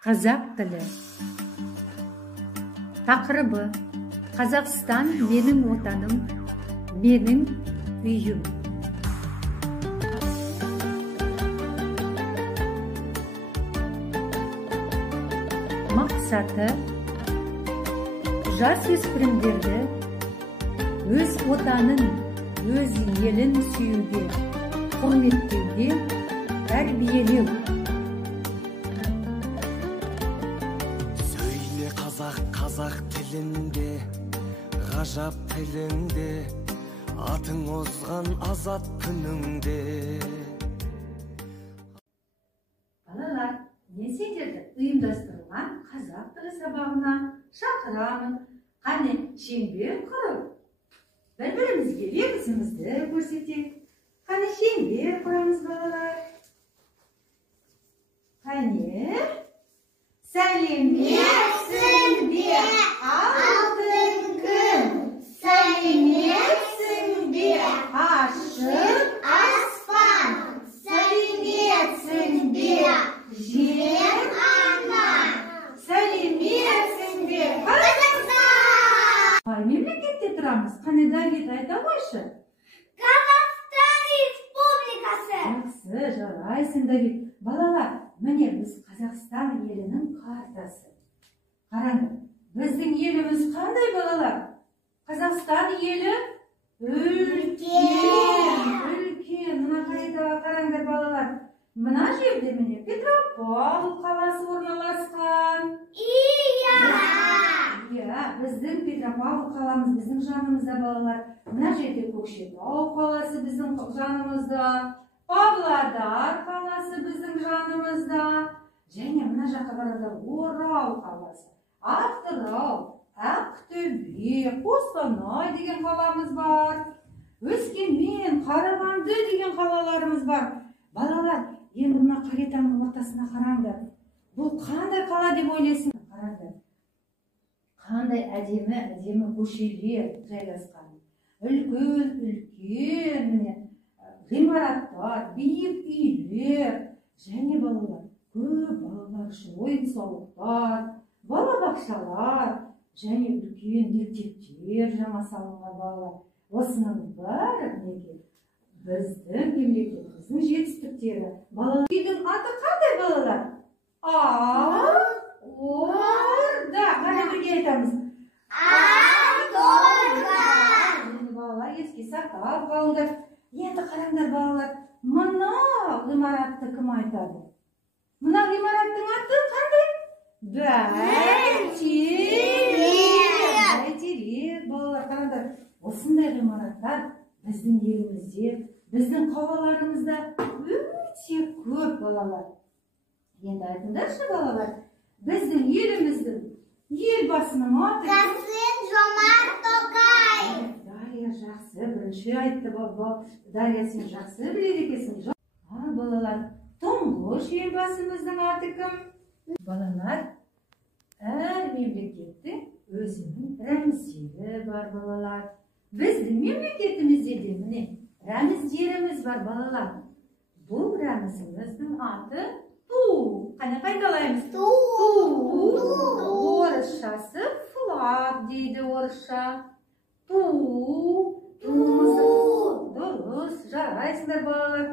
Қазақ тілі. Тақырыбы: Қазақстан менің отаным, менің үйім. Мақсаты: жасөспірімдерді өз отанын, өз елін сүюге, құрметтеуге тәрбиелеу. Қазақ тілінде, ғажап тілінде, атың озған азат күніңде. Балалар, мен сендерді ұйымдастырылған қазақ тілі сабағына шақырамын. Қане, шеңбер құрып, бір-бірімізге лебізімізді көрсетейік. Қане, шеңбер құрамыз, балалар. Қане, сәлеметсің бе алтын күн, сәлеметсің бе ашық аспан, сәлеметсің бе жер ана, сәлеметсің бе Қазақстан. Қай мемлекетте тұрамыз? Қане, Давид, айта қойшы. Қазақстан Республикасы. Жақсы, жарайсың, Давид. Балалар, міне біз Қазақстан елінің картасы. Қараңыз, біздің еліміз қандай, балалар? Қазақстан елі үлкен. Мына қайда қараңдар, балалар. Мына жерде міне Петропавл қаласы орналасқан. Иә, біздің Петропавл қаламыз біздің жанымызда, балалар. Мына жерде Көкшетау қаласы біздің жанымызда. Павлодар қаласы біздің жанымызда. Және мына жаққа қараңдар, Орал қаласы, Атырау, Ақтөбе, Қостанай деген қаламыз бар. Өскемен, Қарағанды деген қалаларымыз бар. Балалар, енді мына қаританың ортасына қараңдар. Бұл қандай қала деп ойлайсың? Қараңдар. Қандай әдемі көшелер жайғасқан. Үлкен, міне ғимараттар, биік үйлер, және балалар, көп балалар үшін ойын-сауықтар, балабақшалар, және үлкен мектептер жаңа салынған, балалар. Осының бәрі неге біздің мемлекетіміздің жетістіктері. Балалар, үйдің аты қандай, балалар? Ақорда. Қане бірге айтамыз. Ақорда. Енді балалар еске сақтап қалыңдар. Енді қараңдар, балалар, мына ғимаратты кім айтады? Мына ғимараттың аты қандай? Бәйтерек. Балалар, қараңдар, осындай ғимараттар біздің елімізде, біздің қалаларымызда өте көп, балалар. Енді айтыңдаршы, балалар, біздің еліміздің елбасының аты Қасым-Жомарт Тоқаев. Жақсы, бірінші айтты, Дарья, сен жақсы біледі екенсің. Балалар, тұңғыш елбасымыздың аты кім? Балалар, әр мемлекеттің өзінің рәміздері бар, балалар. Біздің мемлекетімізде де міне рәміздеріміз бар, балалар. Бұл рәмізіміздің аты ту. Қане қайталаймыз? Ту. Орысшасы флаг дейді, орысша. Дұрыс, жарайсыңдар, балалар.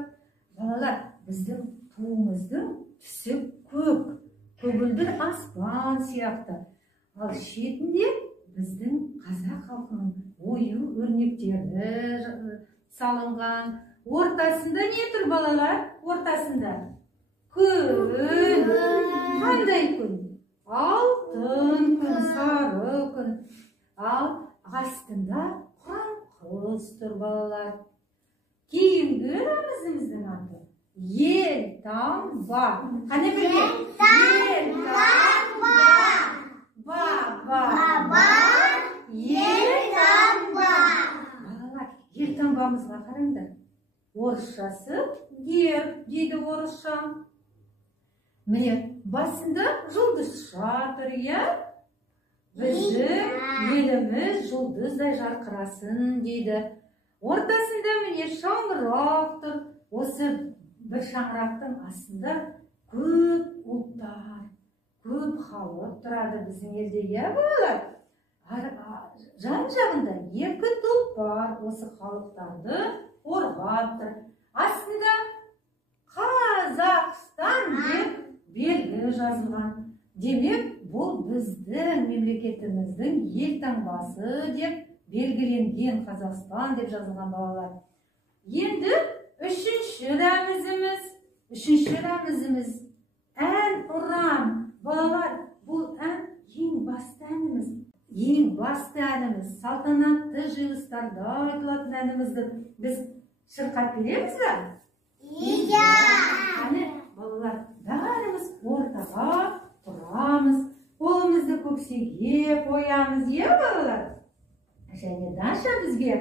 Балалар, біздің туымыздың түсі көк, көгілдір аспан сияқты. Ал шетінде біздің қазақ халқының ою өрнектері салынған. Ортасында не тұр, балалар? Ортасында күн. Қандай күн? Алтын күн, сары күн. Ал астында құран құс тұр, балалар. Кейінгі рәмізіміздің аты елтаңба. Қане бірге? Елтаңба. Баба. Елтаңба. Балалар, елтаңбамызға қараңдар. Орысшасы герб дейді, орысша. Міне, басында жұлдызша тұр, иә? Біздің еліміз жұлдыздай жарқырасын дейді. Ортасында міне шаңырақ тұр. Осы бір шаңырақтың астында көп ұлттар, Көп халық тұрады біздің елде, иә балалар? Жан-жағында екі топ бар, осы халықтарды қорғап тұр. Астында Қазақстан деп белгі жазылған. Демек, бұл біздің мемлекетіміздің елтаңбасы деп белгіленген, Қазақстан деп жазылған балалар. Енді үшінші рәмізіміз ән ұран. Балалар, бұл ән ең басты әніміз, салтанатты жиылыстарда айтылатын әнімізді біз шырқап береміз бе? Иә. Әне, балалар, бәріміз ортаға тұрамыз, қолымызды көксеге қоямыз, иә балалар? Және Даша бізге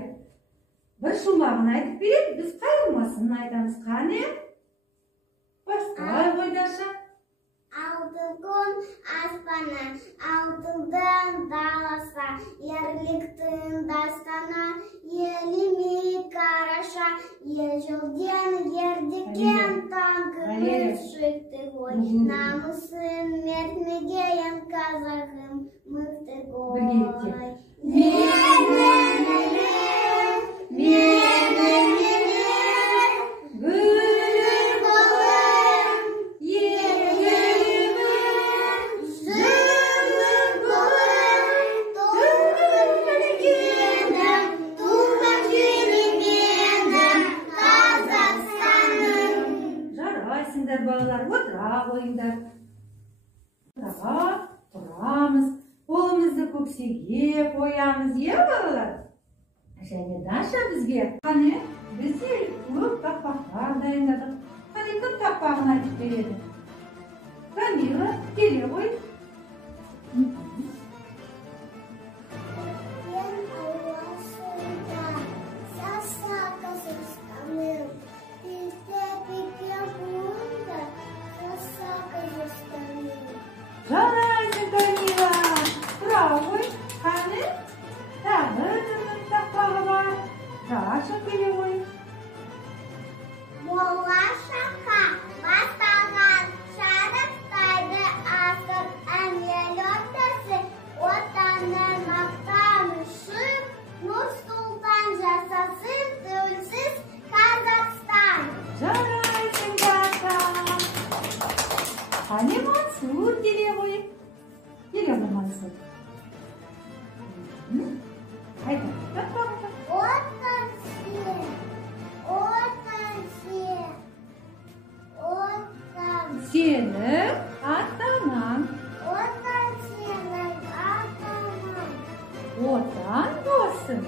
бір шумағын айтып береді, біз қайырмасын айтамыз. Қане? Бастай ғой, Даша. Алтын күн аспаны, алтындан даласа, ерліктің дастана, еліме қараша, ежелден ердеген таңқымыз шықты ғой, намысын мертмеген қазағым мықты ғой. Балалар, отыра қойыңдар. Отыраға тұрамыз, қолымызды көксеге қоямыз, е балалар? Және Даша бізге, қане, бізде көп тақпақтар дайындадық. Қане, кім тақпағын айтып береді? Камила, келе ғой. Жарайсың, Камила. Браво ғой. Қане, тағы кімнің тақпағы бар? Даша келе ғой. Болашаққа басталған шарықтайды асыр әмел ортасы, отанын мақтан үшін Нұр-Сұлтан жасасын тәуелсіз Қазақстан. Жарайсың, Даша. Қане, Мансур келе ғой. Келе ғой, Мансур. Айтып, тақпағын. Отан сен, отан сен, отан. Сенің атаңан. Отан сенің атаңан. Отан досың.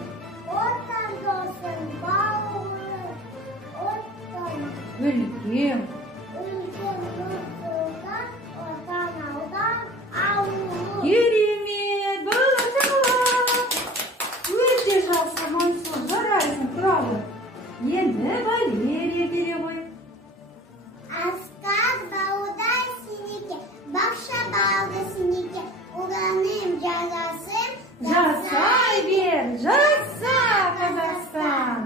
Отан досың бауырың. Отан Өлкем. үлкен Нұр-Сұлтан, отан аудан ауылы. Керемет, балалар. Өте жақсы, Мансур, жарайсың, браво. Енді Валерия келе ғой. Асқар баудай сенеке, бақша балды сенеке, ұланым жазасын, Жасай бер, жаса, Қазақстан.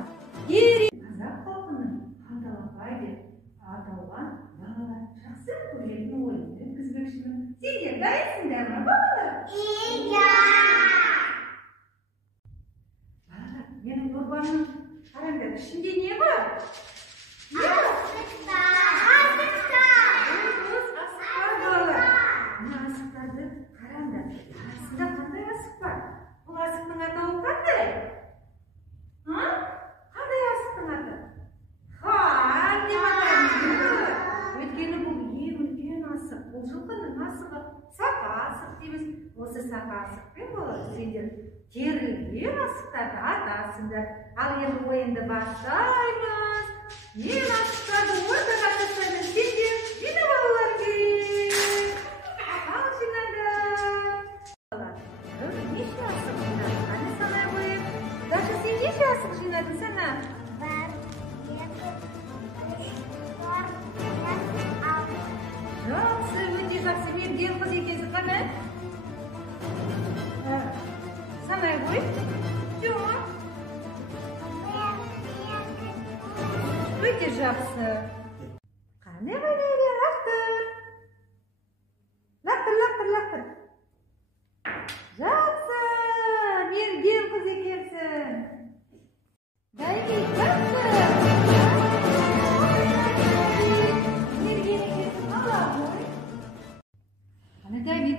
Қазақ халқының аталапай деп аталған балалар жақсы көретін ойынды өткізбекшімін. Сендер дайынсыңдар ма, балалар? Иә. Балалар, менің дорбамның қараңдар, ішінде не бар? Асықта. Асық бар, балалар. Мына асықтарды қараңдар. Арасында қандай асық бар? Бұл асықтың атауы қандай? Қандай асықтың аты? Хан деп атаймыз. Өйткені бұл ең үлкен асық. Бұл жылқының асығы. Сақа асық дейміз. Осы сақа асықпен балалар, сендер терілген асықтарды атасыңдар. Ал енді ойынды бастаймыз. Мен асықтарды ортаға тастаймын. Сендер мені балалар керек. Ал жинаңдар. Неше асық жинадың? Қане санай қойып. Даша, сен неше асық жинадың сана? 1, 2, 3, 4, 5, 6. Жақсы, өте жақсы. Мен дем қыз екенсің, қане? Санай қой. Жоқ. Өте жақсы. Қане, Валерия, лақтыр. Лақтыр,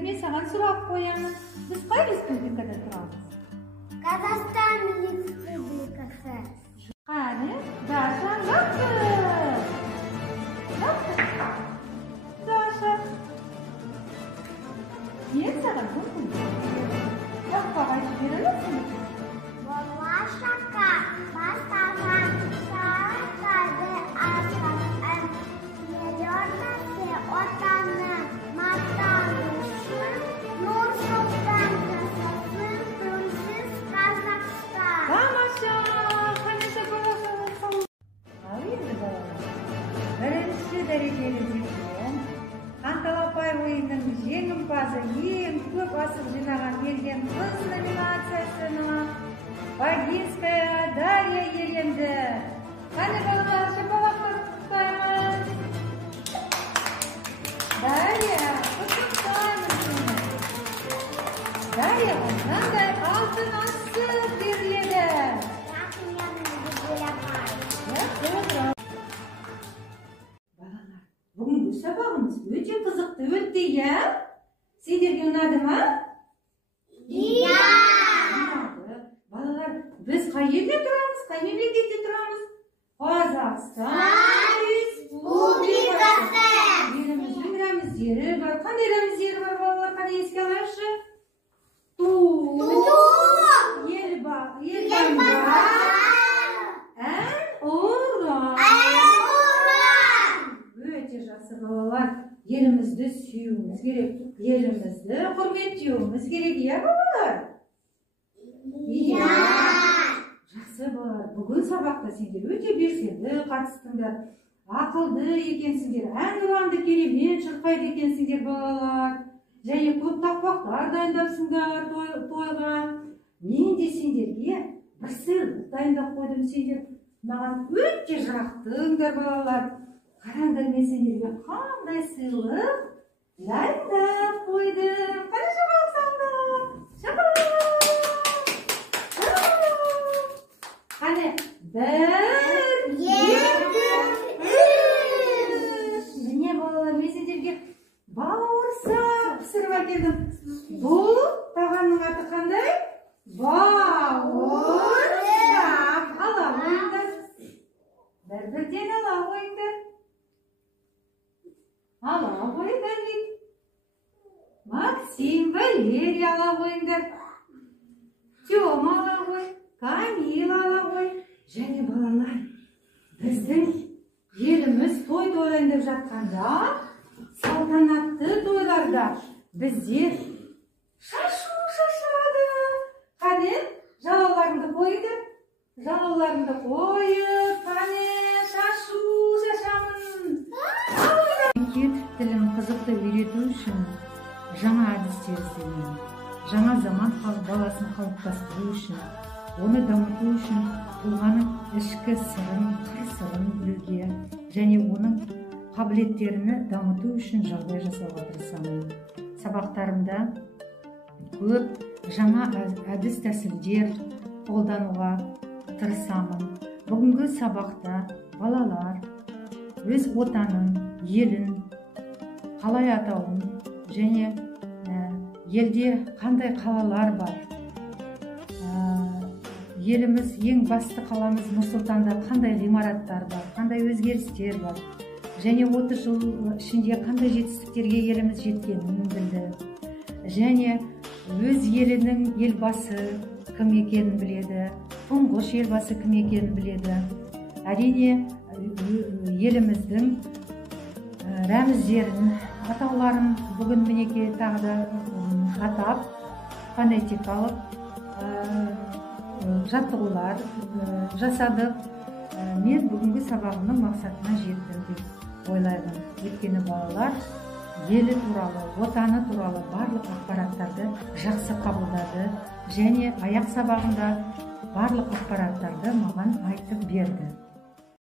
мен саған сұрақ қоямын. Біз қай республикада тұрамыз? Қазақстан Республикасы. Қане, Даша, Даша. Мен саған жақпаға жібере аласың? Болашаққа бастаған сарқады асқан миллионасы отаны мақтаны үшін нұр сұлтан жасасын үнсіз Қазақстан. Тамаша! Қанеша болашақ. Ал енді балалар, бірінші дәрежелі диплом Анталапай ойынның жеңімпазы ең көп асық жинаған берген қыз номинациясына Багинская Дарья иеленді. Қане балалар, шапалақтар құттықтаймыз. Дарья, құттықтаймыз сені. Дарьяға мынандай алтын асық беріледі. Балалар, бүгінгі сабағымыз өте қызықты өтті, иә? Сендерге ұнады ма? Иә! Балалар, біз қай елде тұрамыз, қай мемлекетте тұрамыз? Қазақстан Республикасы. Еліміздің рәміздері бар. Қандай рәміздері бар, балалар? Қане еске алайықшы? Ту, елбай, ән, ұран. Өте жақсы балалар. Елімізді сүюіміз керек, елімізді құрметтеуіміз керек, иә балалар? Иә. Жақсы балалар, бүгін сабақта сендер өте белсенді қатыстыңдар, ақылды екенсіңдер, ән ұранды керемет шырқайды екенсіңдер балалар. Және көп тақпақтар дайындапсыңдар тойға. Мен де сендерге бір сыйлық дайындап қойдым, сендер маған өте жақтыңдар балалар. Қараңдар, мен сендерге қандай сыйлық дайындап қойдым. Қане шапалақ салыңдар. Шапалақ. Қане, 1, 2, 3. Міне балалар, мен сендерге бауырсақ пісіріп әкелдім. Бұл тағамның аты қандай? Бауырсақ. Ала қойыңдар. Бір-бірден ала қойыңдар. Ала қойыңдар дейді. Максим, Валерия ала қойыңдар. Тёма ала қой. Камила ала қой. Және балалар, біздің еліміз той тойлайын деп жатқанда, салтанатты тойларда біздер шашу шашады. Қане, жалауларыңды қойыңдар. Жалауларыңды қойып, қане, шашу шашамын. Тілін қызықты үйрету үшін жаңа әдістер іздеймін. Жаңа заман баласын қалыптастыру үшін, оны дамыту үшін тұлғаның ішкі сырын, қыр-сырын білуге және оның қабілеттерін дамыту үшін жағдай жасауға тырысамын. Сабақтарымда көп жаңа әдіс тәсілдер қолдануға тырысамын. Бүгінгі сабақта балалар өз отанын, елін қалай атауын және елде қандай қалалар бар, еліміз ең басты қаламыз Нұр-Сұлтанда қандай ғимараттар бар, қандай өзгерістер бар және 30 жыл ішінде қандай жетістіктерге еліміз жеткенін білді. Және өз елінің елбасы кім екенін біледі, тұңғыш елбасы кім екенін біледі. Әрине еліміздің рәміздерін, атауларын бүгін мінеке тағы да атап, фонетикалық жаттығулар жасадық. Мен бүгінгі сабағымның мақсатына жеттім деп ойлаймын. Өйткені балалар елі туралы, отаны туралы барлық ақпараттарды жақсы қабылдады және аяқ сабағында барлық ақпараттарды маған айтып берді.